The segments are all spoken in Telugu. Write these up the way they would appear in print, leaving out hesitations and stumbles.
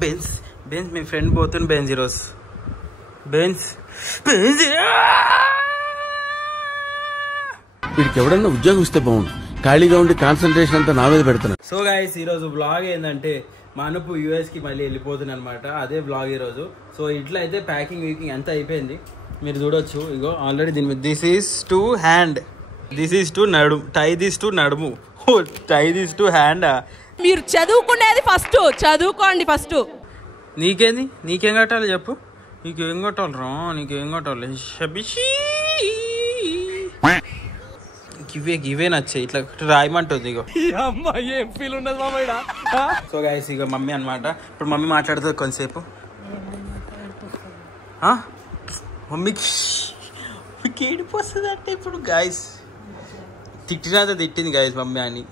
బెన్స్ బెన్స్ మీ ఫ్రెండ్ పోతుంది బెన్స్ ఈరోజు బెన్స్ వీడికి ఎవడన్నా ఉద్యోగం ఇస్తే బాగుండు. ఖాళీగా ఉండి కాన్సన్ట్రేషన్ అంతా నా మీద పెడుతున్నాడు. సో గైస్ ఈరోజు బ్లాగ్ ఏంటంటే మా అనుపు యూఎస్ కి మళ్ళీ వెళ్ళిపోతుంది అనమాట. అదే బ్లాగ్ ఈరోజు. సో ఇట్లా అయితే ప్యాకింగ్ వీకింగ్ అంతా అయిపోయింది. మీరు చూడొచ్చు ఇగో ఆల్రెడీ దీని మీద this is to hand, this is to నడుము, టై దిస్ టు నడుము, టై దిస్ టు హ్యాండ్. మీరు చదువుకునేది ఫస్ట్, చదువుకోండి ఫస్ట్. నీకేంది, నీకేం కట్టాలి చెప్పు, నీకేం కట్టాలి రా, నీకేం కట్టాలి షబిషి. గివే నచ్చాయి ఇట్లా రాయమంటుంది ఇగో. ఏం ఫీల్ ఉండదు మామయ్య. సో గైస్ ఇక మమ్మీ అనమాట. ఇప్పుడు మమ్మీ మాట్లాడుతుంది కొంతసేపు. మమ్మీకి ఏడుపు వస్తుంది అంటే ఇప్పుడు గాయస్ తిట్టినంత తిట్టింది గాయస్ మమ్మీ అని.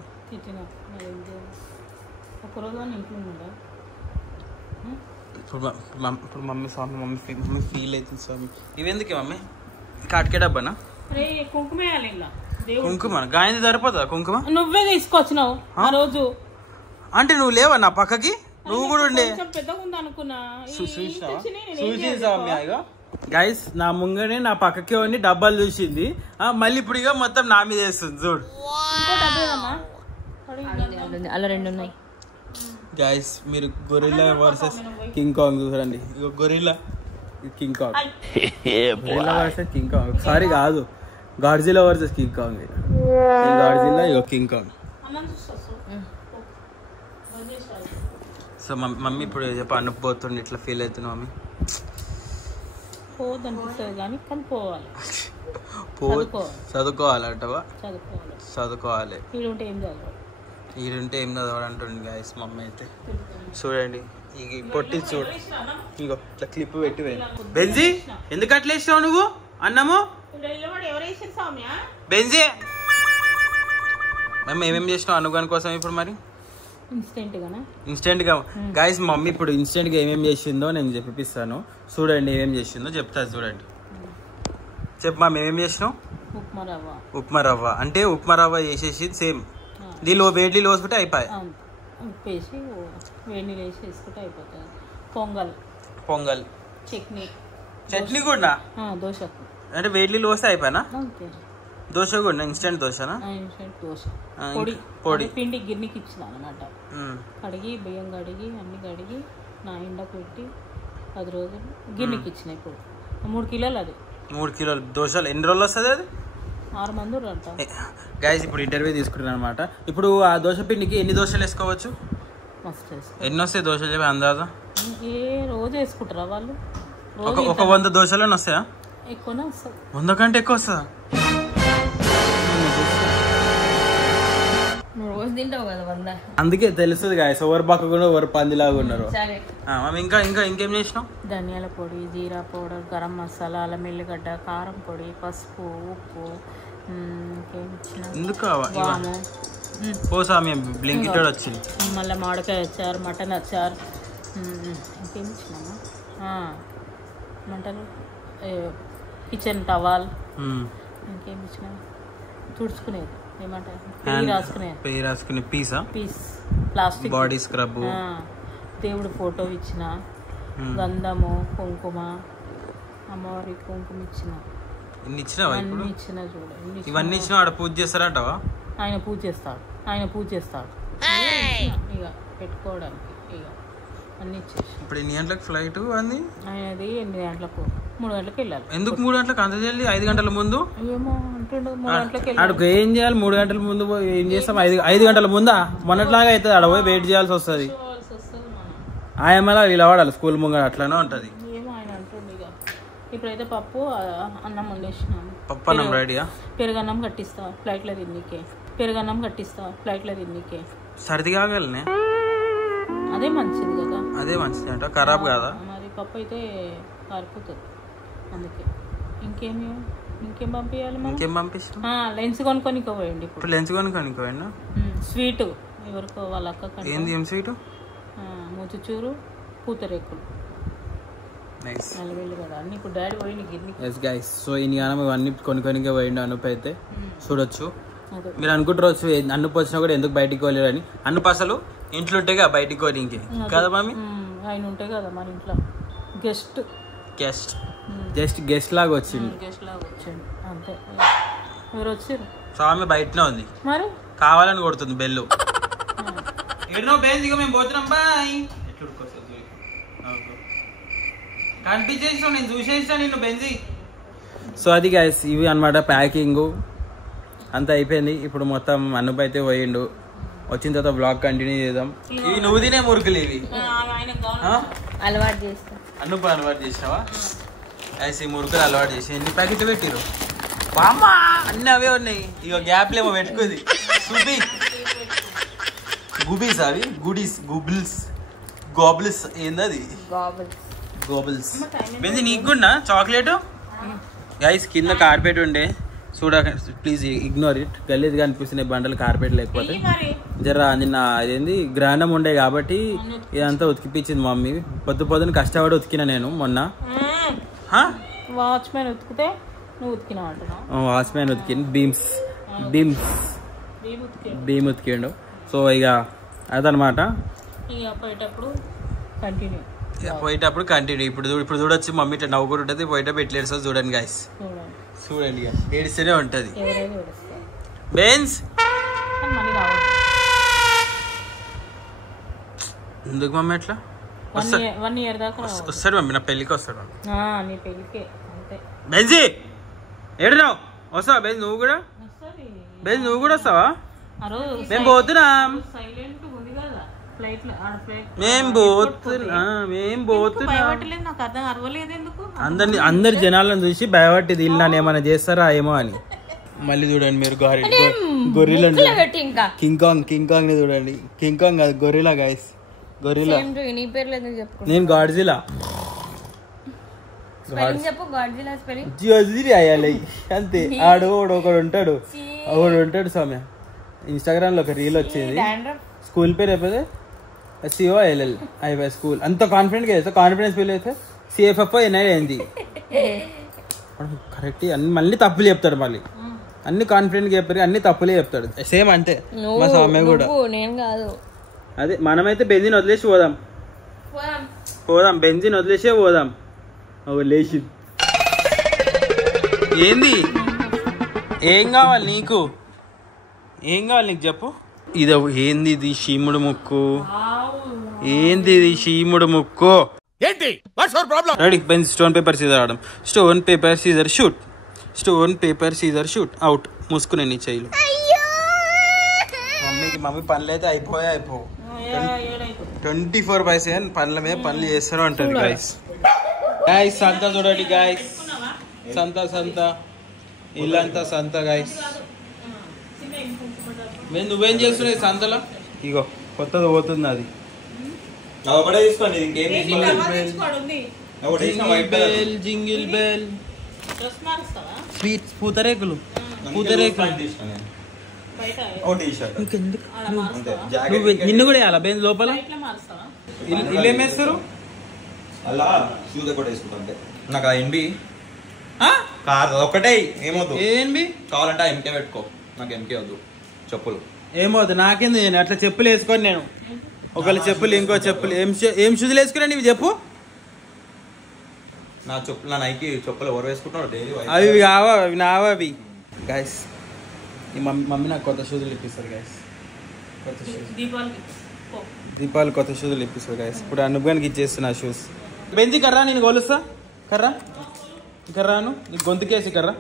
ఇప్పుడు మమ్మీ స్వామి మమ్మీ ఫీల్ అవుతుంది స్వామి. ఇవెందుకే మమ్మీ కాటికే డబ్బానా? కుంకుమ గాయంది సరిపోతుందా కుంకుమ? నువ్వే తీసుకొచ్చినావు ఆ రోజు. అంటే నువ్వు లేవా నా పక్కకి? నువ్వు కూడా ఉండే గైస్. నా ముంగనే నా పక్కకే ఉండి డబ్బాలు చూసింది. మళ్ళీ ఇప్పుడు ఇక మొత్తం నా మీద వేస్తుంది చూడు. అలా రెండు ఉన్నాయి గైస్. మీరు గొరిల్లా వర్సెస్ కింగ్ కాంగ్ చూడండి. ఇక gorilla King Kong, gorilla versus King Kong. Sorry కాదు, Godzilla versus King Kong. Godzilla ఇక కింగ్ కాంగ్. సో మమ్మీ ఇప్పుడు చెప్పి అనుకుపోతుండే ఇట్లా ఫీల్ అవుతుంది మమ్మీ. చదువుకోవాలంటవా? చదువుకోవాలి. ఈడుంటే ఏం చదవాలి అంటుంది గాయస్ మమ్మీ అయితే. చూడండి ఇక పొట్టి చూడు ఇంకో ఇట్లా క్లిప్ పెట్టి బెంజీ ఎందుకు అట్లా వేసావు నువ్వు అన్నము? బెంజీ మేము ఏమేమి చేసినావు అనుకోని కోసం ఇప్పుడు మరి ఇన్స్టెంట్ గా గాయస్. మమ్మీ ఇప్పుడు ఇన్స్టెంట్ గా ఏమేమి చేసిందో నేను చెప్పిస్తాను. చూడండి ఏమేమి చేసిందో చెప్తా చూడండి. చెప్పు మమ్మీ ఏమేమి చేసినావు? ఉప్మా రవ్వ అంటే ఉప్మా రవ్వ చేసేసి సేమ్ దీనిలో వేడి లోసుకుంటే అయిపోయి. పొంగల్ చట్నీ కూడా అంటే వేడి లోస్తే అయిపోయినా? దోశ కూడా ఇన్స్టెంట్ దోశనా? పొడి పిండి గిన్నెకి ఇచ్చిన అనమాట. కడిగి బియ్యం కడిగి అన్ని కడిగి నా ఎండ పెట్టి 10 రోజులు గిన్నెకి ఇచ్చిన. ఇప్పుడు 3 కిలోలు. అది 3 కిలోలు దోశలు ఎన్ని రోజులు వస్తుంది? అది 6 మంది గైస్. ఇప్పుడు ఇంటర్వ్యూ తీసుకుంటున్నాను అనమాట. ఇప్పుడు ఆ దోశ పిండికి ఎన్ని దోశలు వేసుకోవచ్చు? ఎన్ని వస్తాయి దోశలు చెప్పి అందాజా? రోజు వేసుకుంటారా వాళ్ళు? ఒక 100 దోశలు వస్తాయా? ఎక్కువనే వస్తాయి. 100 కంటే ఎక్కువ వస్తుందా? అందుకే తెలుస్తుంది గాయస్ ఎవరు పక్కకుండా ఎవరు పందిలాగా ఉన్నారు. ఇంకా ఇంకా ఇంకేం చేసినావు? ధనియాల పొడి, జీరా పౌడర్, గరం మసాలా, అల్లం ఎల్లిగడ్డ, కారం పొడి, పసుపు, ఉప్పు, వచ్చింది. మళ్ళీ మామిడికాయ వచ్చారు, మటన్ వచ్చారు. ఇంకేం ఇచ్చినామా? ఏమంటారు కిచెన్ టవాల్. ఇంకేం ఇచ్చినా తుడుచుకునేది ఏమంటారు పెయి రాసుకునే పీస్ ప్లాస్టిక్ బాడీ స్క్రబ్. దేవుడు ఫోటో ఇచ్చిన, గంధము, కుంకుమ, అమ్మవారి కుంకుమ ఇచ్చిన. ఇచ్చిన చూడ ఇవన్నీ ఇచ్చిన. ఆడ పూజ చేస్తారంటవా? ఆయన పూజ చేస్తాడు ఇక పెట్టుకోవడానికి. ఇక అన్ని ఇచ్చేసి. ఇప్పుడు ఎన్ని గంటలకు ఫ్లైట్ అంది ఆయనది? 8 గంటలకు. 3 గంటలకు వెళ్ళాలి. ఎందుకు 3 గంటలకు అంత జల్ది? 5 గంటల ముందు ఏమో అంటుండు. 3 గంటలకు అడుగు ఏం చేయాలి? 3 గంటల ముందు ఏం చేస్తాం? 5 గంటల ముందా? మొన్నట్లాగా అవుతుంది. ఆడ పోయి వెయిట్ చేయాల్సి వస్తుంది. ఆయమలా ఇలా వాడాలి స్కూల్ ముంగ అట్లానే ఉంటది. ఏమో ఆయన అంటుండు. ఇక ఇప్పుడైతే పప్పు అన్నం వండేసినాము. పప్పు అన్నం రెడీయా? పెరుగన్నం కట్టిస్తా ఫ్లైట్లో తిన్నికే. సర్ది కాగలనే? అదే మంచిది కదా. అదే మంచిది అంట. ఖరాబ్ కాదా? మరి పప్పు అయితే కారిపోతుంది. అందుకే ఇంకేం పంపించాలి? ఇంకేం పంపిస్తాం? లెన్స్ కొనుక్కొని పోయండి. ఇప్పుడు లెన్స్ కొనుక్కొని పోయినా. స్వీట్ ఎవరికో వాళ్ళ అక్క. ఏంది ఏం స్వీట్? మూచుచూరు, పూతరేకులు. అన్ని ఇప్పుడు డాడీ పోయింది గిన్నె. సో ఇన్ని ఇవన్నీ కొన్ని పోయిండు అనుపు అయితే చూడొచ్చు. మీరు అనుకుంటారు అన్ను పోసినా కూడా ఎందుకు బయటికి పోలేరు అని. అన్ను పసలు ఇంట్లో ఉంటాయి కదా బయటికి పోనీకి కదా మమ్మీ. ఆయన ఉంటాయి కదా మన ఇంట్లో గెస్ట్ జస్ట్ గెస్ట్ లాగా వచ్చింది. అంతే. ఎవరు వచ్చారు? స్వామి బయటనే ఉంది మరి కావాలని కొడుతుంది బెల్లు. ఎన్నో బెంజ్ ఇక మేము పోతున్నాం బాయ్. కనిపించేసావు నేను చూసేసా నిన్ను బెంజి. సో అది గైస్ ఇవి అనమాట ప్యాకింగ్ అంతా అయిపోయింది. ఇప్పుడు మొత్తం అన్నుపు అయితే పోయిండు. వచ్చిన తర్వాత బ్లాగ్ కంటిన్యూ చేద్దాం. ఇవి నువ్వు తినే మురుకులు ఇవి అలవాటు చేస్తా. అన్నుపు అలవాటు చేసినావా? ఐస్ ఈ మురుకులు అలవాటు చేసి ఎన్ని ప్యాకెట్లు పెట్టిరు బామ్మా? అన్ని అవే ఉన్నాయి. ఇక గ్యాప్లు ఏమో పెట్టుకుంది చూపి. గుబీస్ అవి గుబిల్స్ గోబుల్స్ ఏందది? గోబుల్స్. బెంజి నీకు కూడా చాక్లెట్ గైస్ కింద కార్పెట్ ఉండే చూడ ప్లీజ్ ఇగ్నోర్ ఇట్. గలీజ్గా అనిపిస్తున్నాయి బండలు కార్పెట్ లేకపోతే. జర నిన్న అదేంది గ్రహణం ఉండే కాబట్టి ఇదంతా ఉతికిపించింది మమ్మీ. పొద్దున కష్టపడి ఉతికిన నేను మొన్న. వాచ్మెన్ ఉతికితే నువ్వు ఉతికినావు అంటున్నావు. వాచ్మెన్ ఉతికింది. భీమ్ ఉతికిండు. సో ఇక అదనమాట. పోయేటప్పుడు కంటిన్యూ. ఇప్పుడు చూడొచ్చు మమ్మీ ఇట్లా నవ్వుకుంటూ ఉంటుంది. పోయేటప్పుడు ఎట్లా ఏడుస్తుంది చూడండి గాయస్. చూడండి ఏడిస్తేనే ఉంటుంది. బెన్స్ ఎందుకు మమ్మీ అట్లా? 1 year దాకా వస్తాడు మమ్మీ నా పెళ్ళికి వస్తాడు. నీ పెళ్ళికే అంతే. బెంజీ ఏడున్నావు? వస్తావా బెంజ్? నువ్వు కూడా బెంజ్ నువ్వు కూడా వస్తావా? మేము పోతున్నాం. అందరి జనాలను చూసి భయపట్టి వీళ్ళు ఏమైనా చేస్తారా ఏమో అని. మళ్ళీ చూడండి మీరు గొర్రెలు కింగ్ కాంగ్ ని చూడండి. కింగ్ కాంగ్ కాదు గొర్రెలా గైస్. గొర్రెలా. నేను గాడ్జిలా అయ్యాలి అంతే. ఒకడు ఉంటాడు సౌమ్య. ఇన్స్టాగ్రామ్ లో ఒక రీల్ వచ్చేది. స్కూల్ పేరు అయిపోతే COLL అయిపోయి స్కూల్. అంత కాన్ఫిడెంట్ గా చేస్తా. కాన్ఫిడెన్స్ ఫీల్ అయితే CFFO ఏంది కరెక్ట్. అన్ని మళ్ళీ తప్పులు చెప్తాడు. మళ్ళీ అన్ని కాన్ఫిడెంట్ గా చెప్పారు అన్ని తప్పులే చెప్తాడు. సేమ్ అంతే మా సౌమ్య కూడా. అదే మనమైతే బెంజిన్ వదిలేసి పోదాం. బెంజిన్ వదిలేసే పోదాం. లేచి ఏంది ఏం కావాలి నీకు చెప్పు. ఇది ఏంది? ఇది శీముడు ముక్కు. ఏంది ఇది శీముడు ముక్కు? ఏంటి? What's your problem? రెడీ బెంజ్ స్టోన్ పేపర్ సీజర్ ఆడడం. Stone paper scissor shoot out. మూసుకునే నీ చెయ్యిలు. మమ్మీ పనులు అయితే అయిపోవు. 24/7 పనుల మీద పనులు చేస్తారు అంటది గైస్. సంత చూడండి గైస్. సంత ఇల్లంతా సంత గైస్. నువ్వేం చేస్తున్నావు సంతలో? ఇగో కొత్తది పోతుంది అది. జింగిల్ బెల్ స్వీట్స్ పూతరేకులు. నిన్ను కూడా వేయాలా బెంజ్ లోపల? ఇల్లు ఏమేస్తారు? నాకు ఎంబీ కాదు ఒకటే ఏమవుతుంది. ఏంబి కావాలంటే ఎంకే పెట్టుకో. నాకు ఎంకే వద్దు. చెప్పులు ఏమవుతుంది నాకేంది? నేను అట్లా చెప్పులు వేసుకొని నేను ఒకళ్ళ చెప్పులు ఇంకో చెప్పులు ఏం షూజులు వేసుకున్నాను ఇవి చెప్పు. నా చెప్పులు నా నైకి చెప్పులు ఎవరు వేసుకుంటున్నారు డైలీ? అవి కావా? అవి నావా అవి గైస్. ఈ మమ్మీ నాకు కొత్త షూజులు ఇప్పిస్తారు గైస్. కొత్త షూస్ దీపావళి కొత్త షూజులు ఇప్పిస్తారు గైస్. ఇప్పుడు అనుభవానికి ఇచ్చేస్తున్నా షూస్. బెంజి కర్రా నేను కొలుస్తా. కర్రాను నీ గొంతుకేసి కర్రా.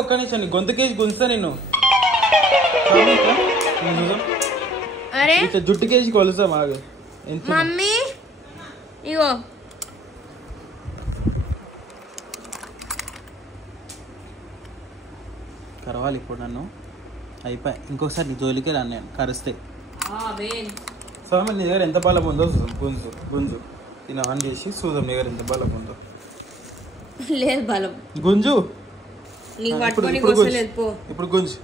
ఒక్క నిమిషం నీ గొంతుకేసి గుంజుతా నిన్ను. జుట్టుకేసి కొలుస్తాం. ఆగు మమ్మీ ఇగో కరవాలి ఇప్పుడు నన్ను. అయిపోయి ఇంకొకసారి నీ జోలికే రాను నేను కరిస్తే. స్వామి నీ దగ్గర ఎంత బలం ఉందో గుంజు నేను ఆన్ చేసి చూద్దాం నీ దగ్గర ఎంత బలం ఉందో. లేదు బలం. గుంజు ఇప్పుడు గుంజు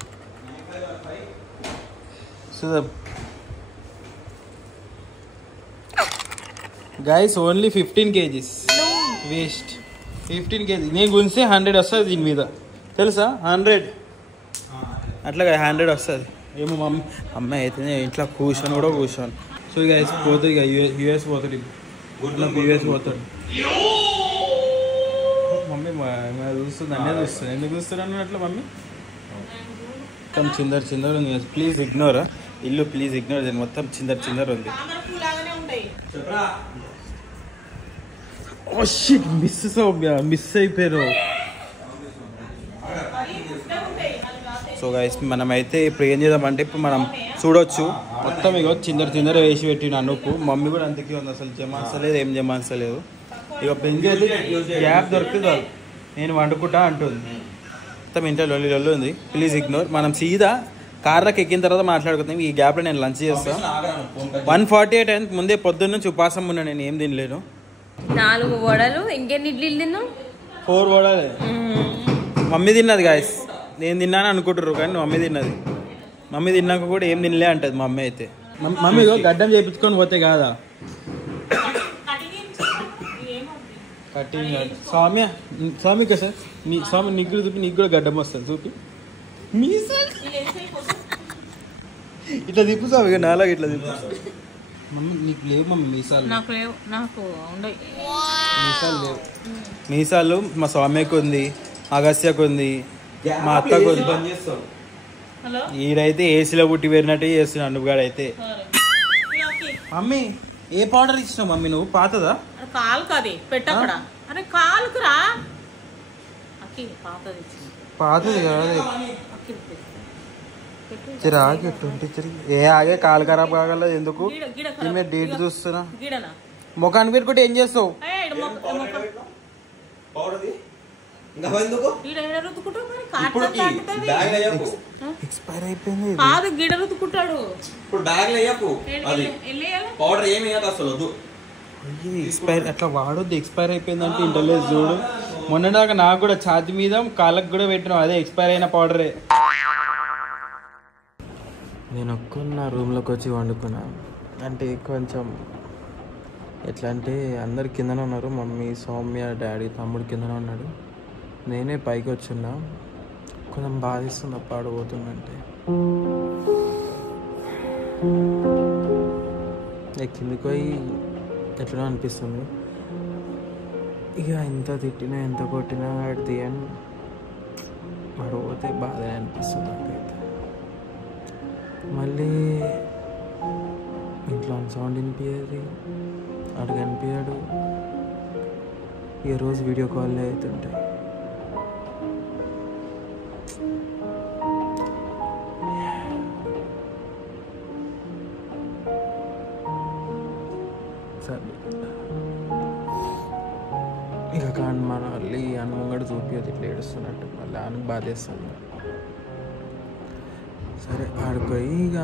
చూద్దాం. Guys only 15 kgs waste. 15 kg నేను గుంజితే 100 వస్తుంది దీని మీద తెలుసా? 100 అట్లా 100 వస్తుంది ఏమో మమ్మీ అమ్మాయి అయితే ఇంట్లో కూర్చొని కూడా కూర్చోను. సో ఇక పోతుంది ఇక యూఎస్ పోతాడు యూఎస్ పోతాడు. మమ్మీ చూస్తుంది అన్నీ చూస్తుంది. ఎందుకు చూస్తున్నాను అట్లా మమ్మీ? మొత్తం చిందర ఉంది. ప్లీజ్ ఇగ్నోర్ ఇల్లు, ప్లీజ్ ఇగ్నోర్. దీని మొత్తం చిందర ఉంది. మిస్ అయిపోయారు. సో గైస్ మనమైతే ఇప్పుడు ఏం చేద్దామంటే ఇప్పుడు మనం చూడొచ్చు మొత్తం ఇగో చిందర వేసి పెట్టిన అనుపు. మమ్మీ కూడా అంతకీ ఉంది, అసలు జమాన్సలేదు ఏం జమాన్సలేదు. ఇక పెంచి అయితే గ్యాప్ దొరుకుతుంది, నేను వండుకుంటా అంటుంది. మొత్తం ఇంట్లో లొల్లి ఉంది. Please ignore. మనం సీదా కార్లోకి ఎక్కిన తర్వాత మాట్లాడుకుందాం. ఈ గ్యాప్లో నేను లంచ్ చేస్తాను. 1:48 అయింది. ముందే పొద్దున్న నుంచి ఉపాసం ఉన్నా, నేను ఏం తినలేను. 4 వడలు ఇంకెన్ని ఇడ్లీలు తిన్నావు? 4 వడలే. మమ్మీ తిన్నది గాయస్, నేను తిన్నాను అనుకుంటారు కానీ మమ్మీ తిన్నది. మమ్మీ తిన్నాక కూడా ఏం తినలే అంటది మా అమ్మ అయితే. మమ్మీ గడ్డం చేయించుకొని పోతే కాదా కటింగ్? స్వామి కదా సార్, మీ స్వామి నీకు చూపి, నీకు కూడా గడ్డం వస్తుంది చూపి. ఇట్లా తిప్పు స్వామి, ఇక నాలాగా ఇట్లా తిప్పు. మమ్మీ నీకు లేవు మమ్మీ మీసాలు? నాకు మీసాలు లేవు. మీసాలు మా స్వామికి ఉంది, అగస్యకు ఉంది, మా అత్తకు ఉంది. ఈడైతే ఏసీలో పుట్టి పెరిగినట్టే చేస్తున్నాడు అనుగాడైతే. మమ్మీ ఏ పౌడర్ ఇచ్చినావు మమ్మీ నువ్వు? పాతదా? కాలు కది పెట్టక్కడ. అరే కాలుకు రా. పాతది కదా. ఏ ఆగే కాలు ఖరాబ్ కాగలదు ఎందుకు? మీరు డేట్ చూస్తున్నా ముఖాన్ని పెట్టుకుంటే ఏం చేస్తావు? ఎక్స్పైర్ అయిపోయింది. కాదు గిడ రుతుకుంటాడు. ఇప్పుడు బ్యాగ్ పౌడర్ ఏమి అసలు ఎక్స్పైర్ అట్లా వాడొద్దు. ఎక్స్పైర్ అయిపోయిందంటే ఇంటర్లేదు చూడు. మొన్నదాకా నాకు కూడా ఛాతి మీద కాళ్ళకు కూడా పెట్టినాం, అదే ఎక్స్పైర్ అయిన పౌడరే. నేను ఒక్కన్న రూమ్లోకి వచ్చి వండుకున్నా. అంటే కొంచెం ఎట్లా అంటే అందరు కిందనే ఉన్నారు. మమ్మీ, సౌమ్య, డాడీ, తమ్ముడు కిందనే ఉన్నాడు. నేనే పైకి వచ్చున్నా. కొంచెం బాధిస్తుంది పాడబోతుందంటే. కిందికి పోయి ఎట్లా అనిపిస్తుంది. ఇక ఎంత తిట్టినా ఎంత కొట్టినా అట్ ది ఎండ్ పడిపోతే బాధ అనిపిస్తుంది నాకైతే. మళ్ళీ ఇంట్లో సౌండ్ వినిపించేది, అటు కనిపించాడు. ఏ రోజు వీడియో కాల్లో అవుతుంటాయి. సరే ఇక కానీ మన మళ్ళీ అనుమంగడు చూపించదు ఇట్లా ఏడుస్తున్నట్టు, మళ్ళీ ఆయనకు బాధేస్తుంది. సరే ఆడుకోయి ఇక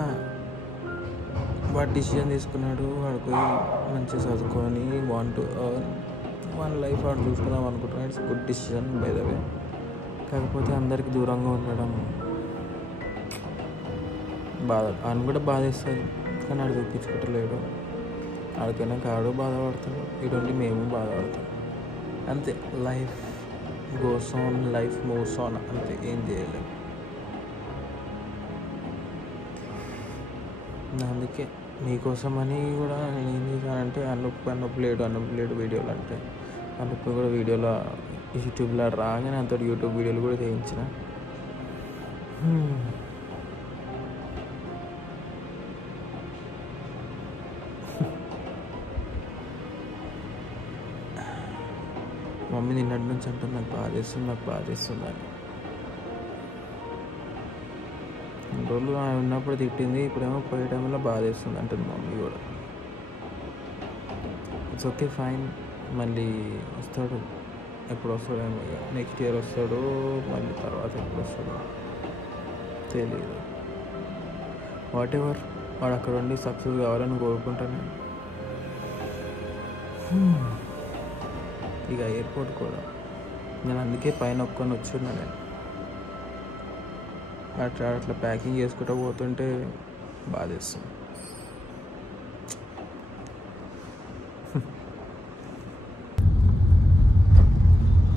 వాడు డిసిజన్ తీసుకున్నాడు. ఆడుకోయి మంచిగా చదువుకొని వన్ లైఫ్ వాడు చూసుకుందాం అనుకుంటున్నాడు. It's good decision by the way. కాకపోతే అందరికి దూరంగా ఉండడం బాధ, ఆయన కూడా బాధేస్తుంది. కానీ ఆడు చూపించుకుంటలేడు. ఆడికైనా ఆడు బాధపడతాడు, ఇటువంటి మేము బాధపడతాం. అంతే, life goes on, life moves on, అంతే, ఏం చేయలేము. అందుకే మీకోసమని కూడా నేను ఏం చేశానంటే అన్నప్పు లేడు వీడియోలు అంటే అన్నప్పు కూడా వీడియోలో యూట్యూబ్లో రాగానే అంత యూట్యూబ్ వీడియోలు కూడా చేయించిన. మమ్మీ నిన్నటి నుంచి అంటే నాకు బాధేస్తుందని. రోజులు ఉన్నప్పుడు తిట్టింది, ఇప్పుడేమో పోయే టైంలో బాధేస్తుంది అంటుంది మమ్మీ కూడా. It's okay, fine. మళ్ళీ వస్తాడు, ఎప్పుడు వస్తాడేమో, ఇక నెక్స్ట్ ఇయర్ వస్తాడు, మళ్ళీ తర్వాత ఎప్పుడు వస్తాడు తెలియదు. వాట్ ఎవర్, వాడు అక్కడ ఉండి సక్సెస్ కావాలని కోరుకుంటాను. ఇక ఎయిర్పోర్ట్ కూడా నేను అందుకే పైన ఒక్కొని వచ్చున్నా. నేను అట్లా ప్యాకింగ్ చేసుకుంటూ పోతుంటే బాధేస్తుంది.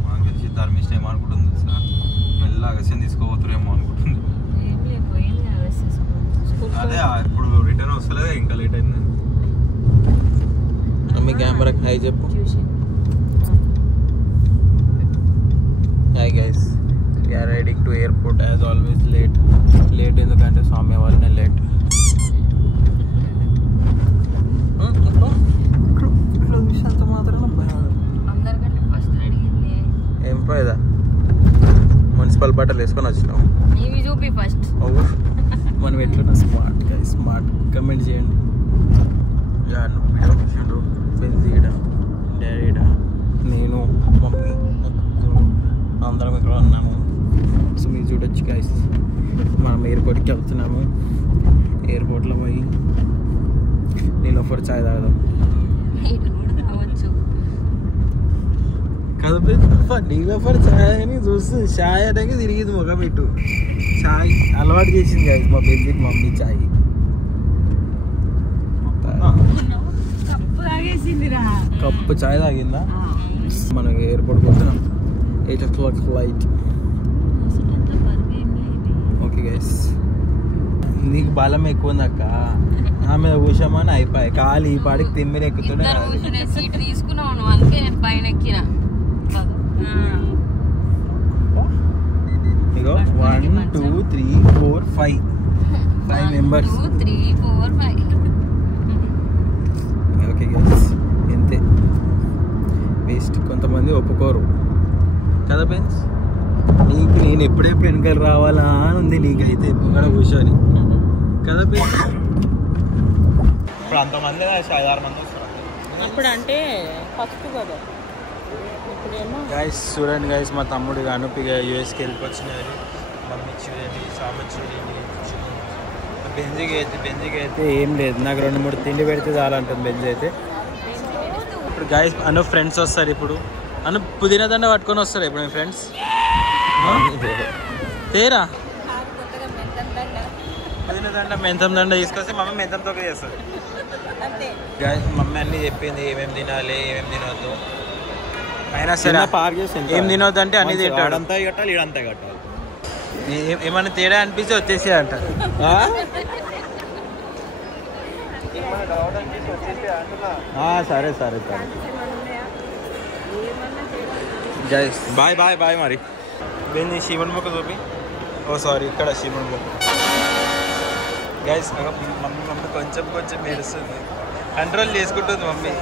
మాకు తెలిసి ధర్మిష్ట ఏమనుకుంటుంది సార్, మెల్ల అగస్యం తీసుకోబోతురేమో అనుకుంటుంది. ఇంకా లేట్ అయింది. మీ కెమెరాకి హాయ్ చెప్పు. Hi guys, we're riding to airport as always. Late ఎందుకంటే స్వామి వాళ్ళనే లేట్. అంత మాత్రం ఏం పోయేదా మున్సిపల్ బట్టలు వేసుకొని వచ్చినావు. చూపి ఫస్ట్ మనం ఎట్లున్నా స్మార్ట్ కమెంట్ చేయండి. డాడీడా నేను మమ్మీ అందరం ఇక్కడ ఉన్నాము. సో మీరు చూడొచ్చు గైస్, మనం ఎయిర్పోర్ట్కి వెళ్తున్నాము. ఎయిర్పోర్ట్లో పోయి నీలోఫర్ చాయ్ తాగదాం కదా. నీలోఫర్ చాయ్ అని చూస్తుంది, చాయ్ అంటే తిరిగింది ముఖం ఇటు. చాయ్ అలవాటు చేసింది గైస్ మా బెంజికి మమ్మీ చాయ్. కప్పు చాయ్ తాగిందా? మనం ఎయిర్పోర్ట్కి వెళ్తున్నాం. 8 o'clock ఫ్లైట్. ఓకే గైస్, నీకు బలం ఎక్కువ ఉంది అక్క. ఆమె కూర్చోమని అయిపోయి కాలు ఈ పాడికి తిమ్మిరి ఎక్కుతుండే. ఇగో 1 2 3 4 5 మెంబర్స్. ఓకే గైస్, ఇంతే. బెస్ట్. కొంతమంది ఒప్పుకోరు కదా ఫ్రెండ్స్. నీకు నేను ఎప్పుడెప్పుడు వెనకాల రావాలా అని ఉంది నీకైతే ఇక్కడ కూర్చొని కదా ఫ్రెండ్స్. ఇప్పుడు అంతమంది 5-6 మంది వస్తారు అప్పుడు అంటే ఫస్ట్ కదా. ఇప్పుడేమో గైస్ చూడండి గైస్, మా తమ్ముడు అనుపిగా యూఎస్కి వెళ్ళిపోచ్చినారు. మమ్మీ చూడండి, సామె చూడండి. బెంజికి అయితే ఏం లేదు, నాకు 2-3 తిండి పెడితే చాలంటుంది బెంజి అయితే. ఇప్పుడు గైస్ అను ఫ్రెండ్స్ వస్తారు. ఇప్పుడు అను పుదీనా దండ పట్టుకొని వస్తారు ఇప్పుడు మీ ఫ్రెండ్స్. తేరా పుదీనా దండ మెంతం దండ తీసుకొస్తే మమ్మీ మెంతంతో చేస్తుంది. గైస్ మమ్మీ అన్నీ చెప్పింది ఏమేమి తినాలి ఏమేమి తినవద్దు. అయినా సరే ఏం తినవద్దు అంటే అన్ని తింటాడు. అంతా కట్టాలి, ఈడంతా కట్టాలి. ఏమన్నా తేడా అనిపిస్తే వచ్చేసి అంట. సరే సరే సరే గైస్, బాయ్ మరి. బెంజి శివుని ముక్క చూపి. ఓ సారీ, ఇక్కడ శివుని ముక్క. గైస్ మమ్మీ కొంచెం మెరుస్తుంది, కంట్రోల్ చేసుకుంటుంది మమ్మీ.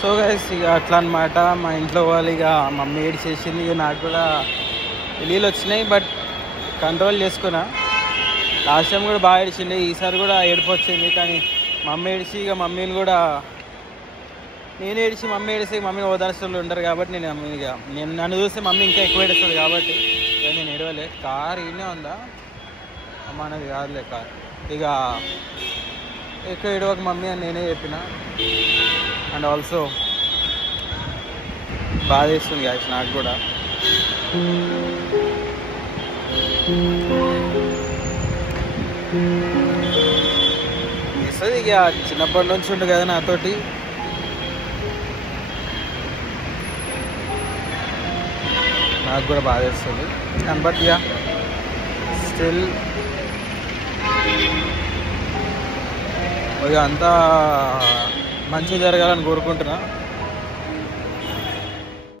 సో గైస్ ఇక అట్లా అనమాట. మా ఇంట్లో వాళ్ళు ఇక మమ్మీ ఏడు చేసింది, ఇక నాకు కూడా నీళ్ళు వచ్చినాయి బట్ కంట్రోల్ చేసుకున్నా. లాస్ట్ టైం కూడా బాగా ఏడిచింది, ఈసారి కూడా ఏడుపు వచ్చింది. కానీ మమ్మీ ఏడిచి ఇక మమ్మీని కూడా నేను ఏడిచి మమ్మీ ఏడిస్తే మమ్మీని ఓదార్చులు ఉండరు కాబట్టి నేను నన్ను చూస్తే మమ్మీ ఇంకా ఎక్కువ ఏడుస్తుంది కాబట్టి ఇక నేను ఏడవలే. కార్ ఈయనే ఉందా అమ్మ, అనేది కాదులే కార్. ఇక ఎక్కువ ఏడవక మమ్మీ అని నేనే చెప్పిన. అండ్ ఆల్సో బాధ వేస్తుంది గాయస్ నాకు కూడా. ఇస్తుంది ఇక చిన్నప్పటి నుంచి ఉండు కదా నాతోటి. నాకు కూడా బాధ వేస్తుంది. బట్ ఇక స్టిల్ ఇక అంతా మంచిగా జరగాలని కోరుకుంటున్నా.